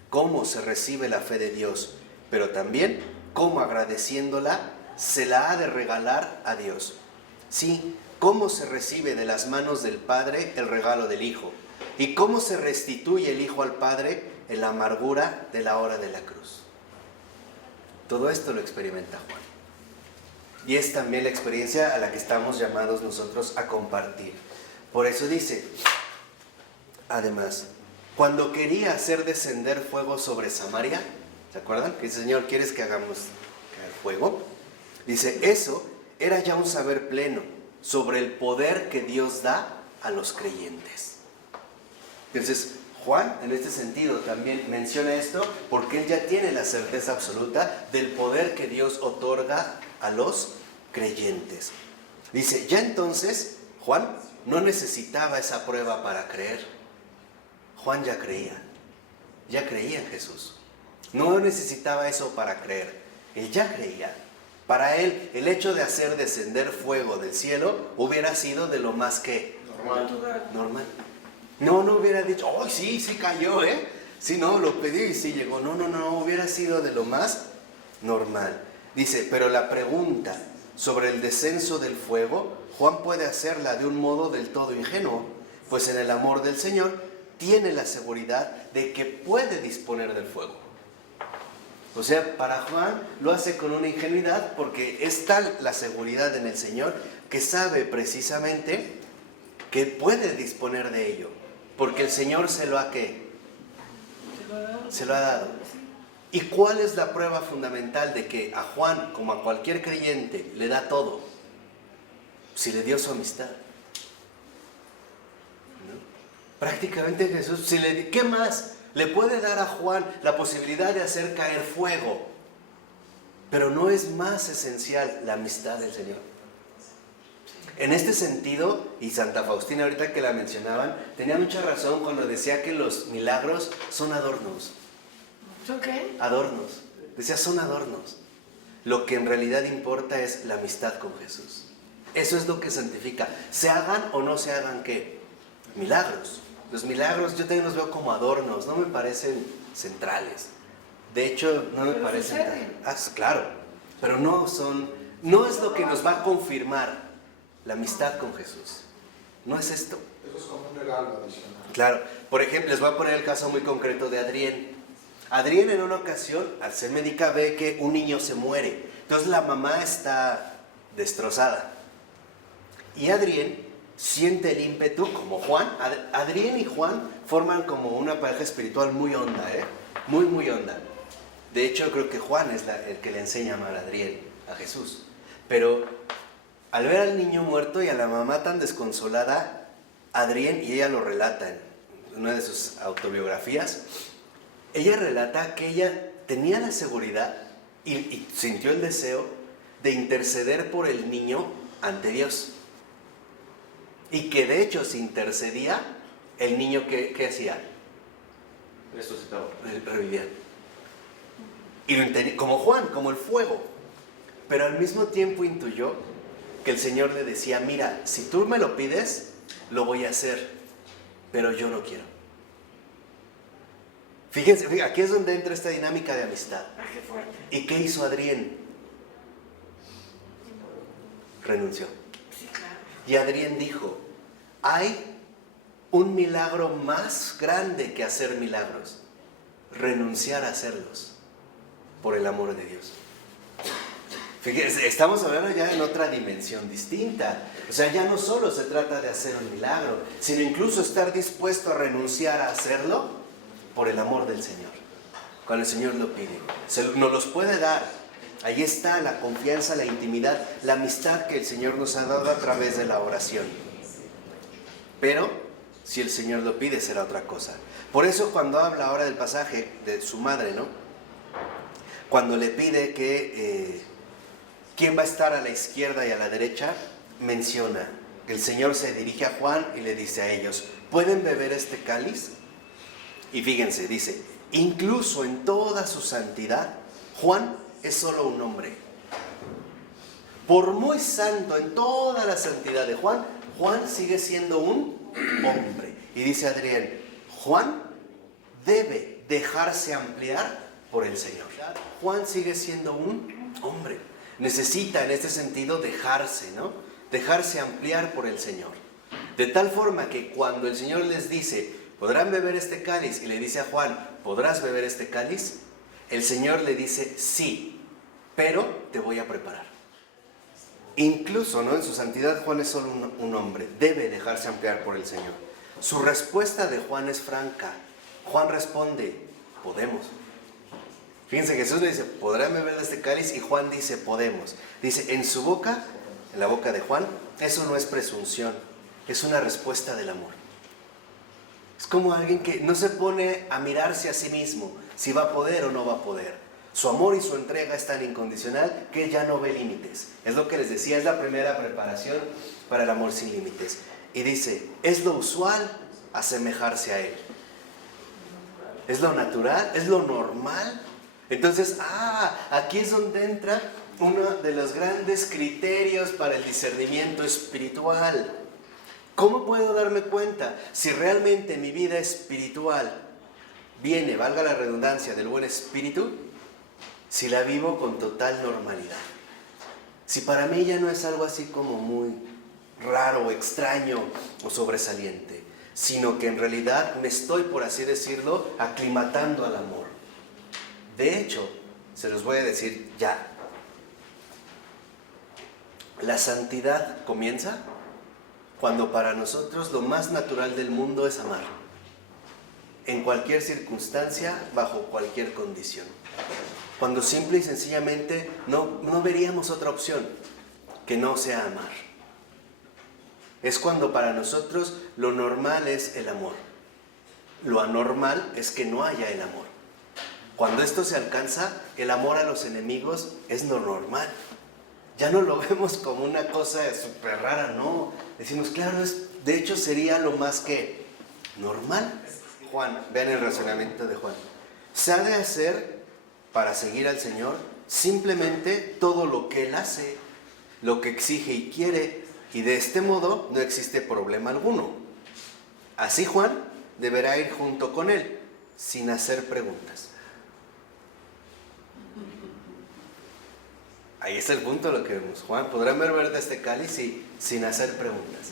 Cómo se recibe la fe de Dios, pero también cómo agradeciéndola se la ha de regalar a Dios. Sí, cómo se recibe de las manos del Padre el regalo del Hijo. Y cómo se restituye el Hijo al Padre en la amargura de la hora de la cruz. Todo esto lo experimenta Juan. Y es también la experiencia a la que estamos llamados nosotros a compartir. Por eso dice, además, cuando quería hacer descender fuego sobre Samaria, ¿se acuerdan? Que dice, Señor, ¿quieres que hagamos caer fuego? Dice, eso era ya un saber pleno, sobre el poder que Dios da a los creyentes. Entonces, Juan, en este sentido, también menciona esto porque él ya tiene la certeza absoluta del poder que Dios otorga a los creyentes. Dice, ya entonces, Juan no necesitaba esa prueba para creer. Juan ya creía en Jesús. No necesitaba eso para creer. Él ya creía. Para él, el hecho de hacer descender fuego del cielo hubiera sido de lo más que normal. No hubiera dicho, oh, sí cayó, Sí, no, lo pedí y sí llegó. No, hubiera sido de lo más normal. Dice, pero la pregunta sobre el descenso del fuego, Juan puede hacerla de un modo del todo ingenuo, pues en el amor del Señor tiene la seguridad de que puede disponer del fuego. O sea, para Juan lo hace con una ingenuidad porque es tal la seguridad en el Señor que sabe precisamente que puede disponer de ello. Porque el Señor se lo ha ¿qué? Se lo ha dado. ¿Y cuál es la prueba fundamental de que a Juan, como a cualquier creyente, le da todo? Si le dio su amistad. ¿No? Prácticamente Jesús, ¿qué más? Le puede dar a Juan la posibilidad de hacer caer fuego. Pero no es más esencial la amistad del Señor. En este sentido, y Santa Faustina ahorita que la mencionaban, tenía mucha razón cuando decía que los milagros son adornos. ¿Son qué? Adornos. Decía, son adornos. Lo que en realidad importa es la amistad con Jesús. Eso es lo que santifica. Se hagan o no se hagan, ¿qué? Milagros. Los milagros yo también los veo como adornos, no me parecen centrales. De hecho, no me parecen tan... claro, pero no es lo que nos va a confirmar la amistad con Jesús. No es esto. Eso es como un regalo adicional. Claro, por ejemplo, les voy a poner el caso muy concreto de Adrián. Adrián en una ocasión, al ser médica, ve que un niño se muere. Entonces la mamá está destrozada. Y Adrián siente el ímpetu, como Juan. Adrián y Juan forman como una pareja espiritual muy honda, muy honda. De hecho, creo que Juan es el que le enseña a amar a Adrián, a Jesús. Pero al ver al niño muerto y a la mamá tan desconsolada, Adrián, y ella lo relata en una de sus autobiografías, ella relata que ella tenía la seguridad y sintió el deseo de interceder por el niño ante Dios. Y que de hecho, si intercedía, el niño, ¿qué hacía? Resucitado. Revivía. Y lo entendía, como Juan, como el fuego. Pero al mismo tiempo intuyó que el Señor le decía, mira, si tú me lo pides, lo voy a hacer, pero yo no quiero. Fíjense, aquí es donde entra esta dinámica de amistad. Qué fuerte. ¿Y qué hizo Adrián? Renunció. Sí, claro. Y Adrián dijo, hay un milagro más grande que hacer milagros, renunciar a hacerlos por el amor de Dios. Fíjense, estamos hablando ya en otra dimensión distinta. O sea, ya no solo se trata de hacer un milagro, sino incluso estar dispuesto a renunciar a hacerlo por el amor del Señor. Cuando el Señor lo pide, nos los puede dar. Ahí está la confianza, la intimidad, la amistad que el Señor nos ha dado a través de la oración. Pero, si el Señor lo pide, será otra cosa. Por eso cuando habla ahora del pasaje de su madre, ¿no? Cuando le pide que quién va a estar a la izquierda y a la derecha, menciona que el Señor se dirige a Juan y le dice a ellos, ¿pueden beber este cáliz? Y fíjense, dice, incluso en toda su santidad, Juan es solo un hombre. Por muy santo en toda la santidad de Juan, Juan sigue siendo un hombre. Y dice Adrián, Juan debe dejarse ampliar por el Señor. Juan sigue siendo un hombre. Necesita en este sentido dejarse, ¿no? Dejarse ampliar por el Señor. De tal forma que cuando el Señor les dice, ¿podrán beber este cáliz? Y le dice a Juan, ¿podrás beber este cáliz? El Señor le dice, sí, pero te voy a preparar. Incluso, ¿no? En su santidad Juan es solo un hombre, debe dejarse ampliar por el Señor. Su respuesta de Juan es franca. Juan responde, podemos. Fíjense, Jesús le dice, ¿podrán beber de este cáliz? Y Juan dice, podemos. Dice, en su boca, en la boca de Juan, eso no es presunción, es una respuesta del amor. Es como alguien que no se pone a mirarse a sí mismo, si va a poder o no va a poder. Su amor y su entrega es tan incondicional que él ya no ve límites. Es lo que les decía, es la primera preparación para el amor sin límites. Y dice, es lo usual asemejarse a él. Es lo natural, es lo normal. Entonces, aquí es donde entra uno de los grandes criterios para el discernimiento espiritual. ¿Cómo puedo darme cuenta si realmente mi vida espiritual viene, valga la redundancia, del buen espíritu? Si la vivo con total normalidad. Si para mí ya no es algo así como muy raro, extraño o sobresaliente, sino que en realidad me estoy, por así decirlo, aclimatando al amor. De hecho, se los voy a decir ya. La santidad comienza cuando para nosotros lo más natural del mundo es amar. En cualquier circunstancia, bajo cualquier condición. Cuando simple y sencillamente no veríamos otra opción que no sea amar. Es cuando para nosotros lo normal es el amor. Lo anormal es que no haya el amor. Cuando esto se alcanza, el amor a los enemigos es lo normal. Ya no lo vemos como una cosa súper rara, no. Decimos, claro, de hecho sería lo más que normal. Juan, vean el razonamiento de Juan. Se ha de hacer, para seguir al Señor, simplemente todo lo que Él hace, lo que exige y quiere, y de este modo no existe problema alguno. Así Juan deberá ir junto con Él, sin hacer preguntas. Ahí está el punto de lo que vemos. Juan, ¿podrán beber de este cáliz sin hacer preguntas?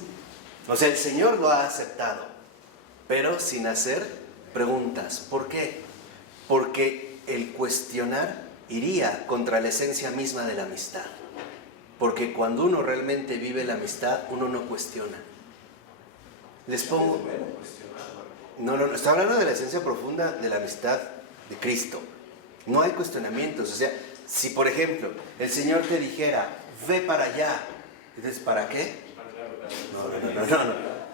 O sea, el Señor lo ha aceptado, pero sin hacer preguntas. ¿Por qué? Porque el cuestionar iría contra la esencia misma de la amistad. Porque cuando uno realmente vive la amistad, uno no cuestiona. Les pongo... No, estoy hablando de la esencia profunda de la amistad de Cristo. No hay cuestionamientos. O sea, si por ejemplo el Señor te dijera, ve para allá, entonces, ¿para qué?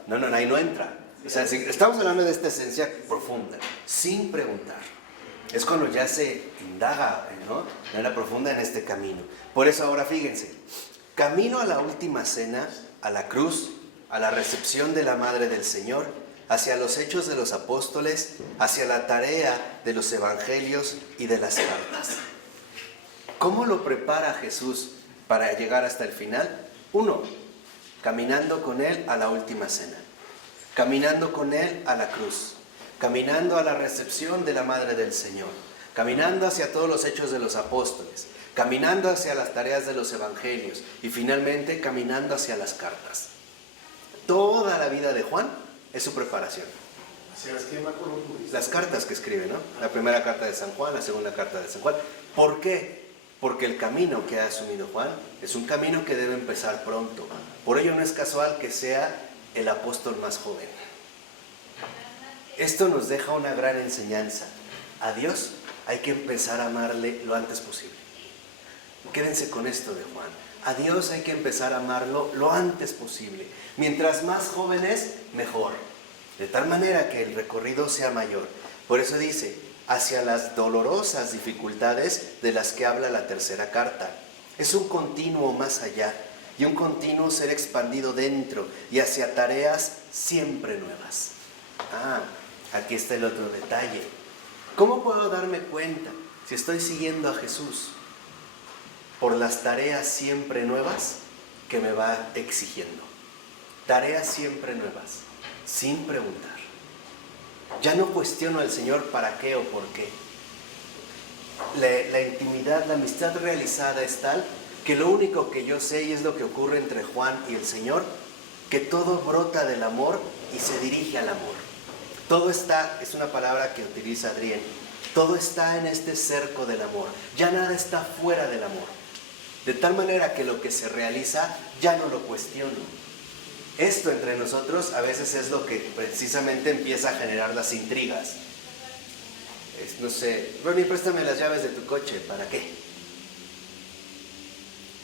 No, ahí no entra. O sea, si estamos hablando de esta esencia profunda, sin preguntar. Es cuando ya se indaga, ¿no?, de manera profunda en este camino. Por eso ahora fíjense, camino a la última cena, a la cruz, a la recepción de la Madre del Señor, hacia los hechos de los apóstoles, hacia la tarea de los evangelios y de las cartas. ¿Cómo lo prepara Jesús para llegar hasta el final? 1, caminando con Él a la última cena, caminando con Él a la cruz, caminando a la recepción de la Madre del Señor, caminando hacia todos los hechos de los apóstoles, caminando hacia las tareas de los evangelios y finalmente caminando hacia las cartas. Toda la vida de Juan es su preparación. Las cartas que escribe, ¿no? La primera carta de San Juan, la segunda carta de San Juan. ¿Por qué? Porque el camino que ha asumido Juan es un camino que debe empezar pronto. Por ello no es casual que sea el apóstol más joven. Esto nos deja una gran enseñanza. A Dios hay que empezar a amarle lo antes posible. Quédense con esto de Juan. A Dios hay que empezar a amarlo lo antes posible. Mientras más jóvenes, mejor. De tal manera que el recorrido sea mayor. Por eso dice, hacia las dolorosas dificultades de las que habla la tercera carta. Es un continuo más allá y un continuo ser expandido dentro y hacia tareas siempre nuevas. Aquí está el otro detalle. ¿Cómo puedo darme cuenta si estoy siguiendo a Jesús? Por las tareas siempre nuevas que me va exigiendo. Tareas siempre nuevas, sin preguntar. Ya no cuestiono al Señor para qué o por qué. La intimidad, la amistad realizada es tal que lo único que yo sé, y es lo que ocurre entre Juan y el Señor, que todo brota del amor y se dirige al amor. Todo está, es una palabra que utiliza Adrián, todo está en este cerco del amor. Ya nada está fuera del amor. De tal manera que lo que se realiza ya no lo cuestiono. Esto entre nosotros a veces es lo que precisamente empieza a generar las intrigas. No sé, Ronnie, préstame las llaves de tu coche, ¿para qué?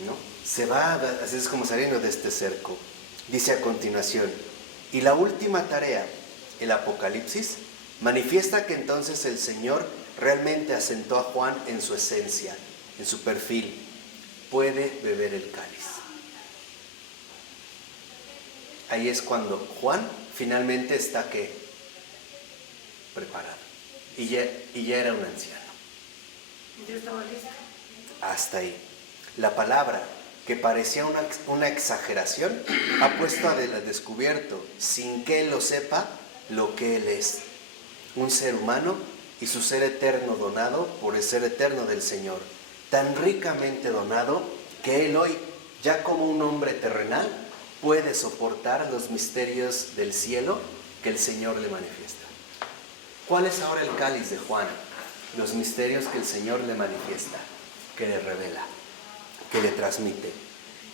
¿no? Se va, así es como saliendo de este cerco. Dice a continuación, y la última tarea, el Apocalipsis, manifiesta que entonces el Señor realmente asentó a Juan en su esencia, en su perfil. Puede beber el cáliz. Ahí es cuando Juan finalmente está ¿qué? Preparado. Y ya era un anciano. Yo estaba lista. Hasta ahí. La palabra, que parecía una exageración, ha puesto al descubierto, sin que él lo sepa, lo que él es. Un ser humano y su ser eterno donado por el ser eterno del Señor. Tan ricamente donado que él hoy, ya como un hombre terrenal, puede soportar los misterios del cielo que el Señor le manifiesta. ¿Cuál es ahora el cáliz de Juan? Los misterios que el Señor le manifiesta, que le revela, que le transmite.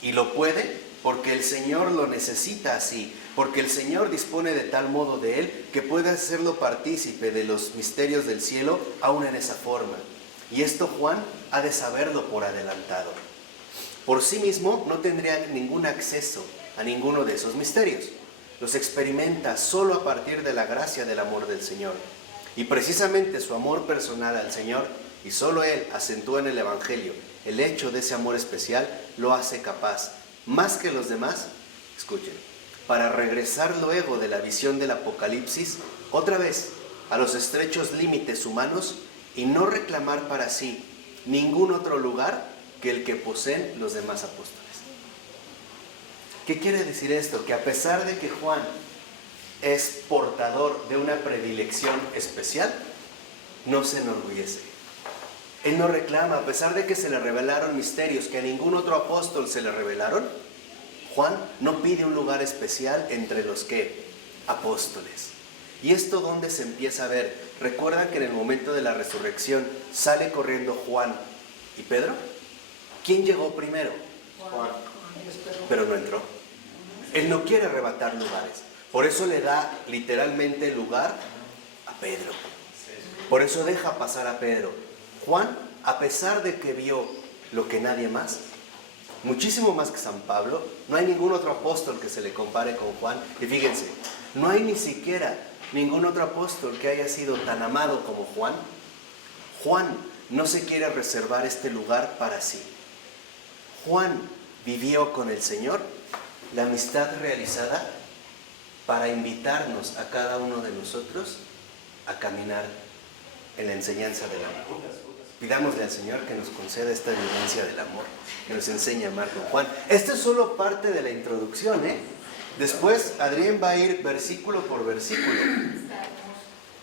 Y lo puede porque el Señor lo necesita así, porque el Señor dispone de tal modo de él que puede hacerlo partícipe de los misterios del cielo aún en esa forma. Y esto Juan ha de saberlo por adelantado. Por sí mismo no tendría ningún acceso a ninguno de esos misterios. Los experimenta solo a partir de la gracia del amor del Señor. Y precisamente su amor personal al Señor, y solo Él acentúa en el Evangelio el hecho de ese amor especial, lo hace capaz, más que los demás, escuchen, para regresar luego de la visión del Apocalipsis, otra vez a los estrechos límites humanos y no reclamar para sí ningún otro lugar que el que poseen los demás apóstoles. ¿Qué quiere decir esto? Que a pesar de que Juan es portador de una predilección especial, no se enorgullece. Él no reclama, a pesar de que se le revelaron misterios que a ningún otro apóstol se le revelaron, Juan no pide un lugar especial entre los que apóstoles. ¿Y esto dónde se empieza a ver? ¿Recuerdan que en el momento de la resurrección sale corriendo Juan y Pedro? ¿Quién llegó primero? Juan. Pero no entró. Él no quiere arrebatar lugares. Por eso le da literalmente lugar a Pedro. Por eso deja pasar a Pedro. Juan, a pesar de que vio lo que nadie más, muchísimo más que San Pablo, no hay ningún otro apóstol que se le compare con Juan. Y fíjense, no hay ni siquiera ningún otro apóstol que haya sido tan amado como Juan. Juan no se quiere reservar este lugar para sí. Juan vivió con el Señor la amistad realizada para invitarnos a cada uno de nosotros a caminar en la enseñanza del amor. Pidámosle al Señor que nos conceda esta vivencia del amor, que nos enseñe a amar con Juan. Esta es solo parte de la introducción, ¿eh? Después Adrián va a ir versículo por versículo.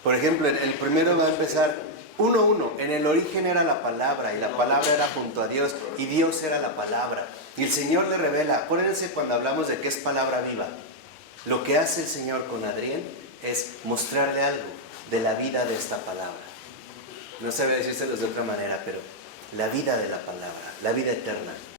Por ejemplo, el primero va a empezar 1:1. En el origen era la palabra, y la palabra era junto a Dios, y Dios era la palabra. Y el Señor le revela, acuérdense cuando hablamos de que es palabra viva. Lo que hace el Señor con Adrián es mostrarle algo de la vida de esta palabra. No sabe decírselos de otra manera, pero la vida de la palabra, la vida eterna.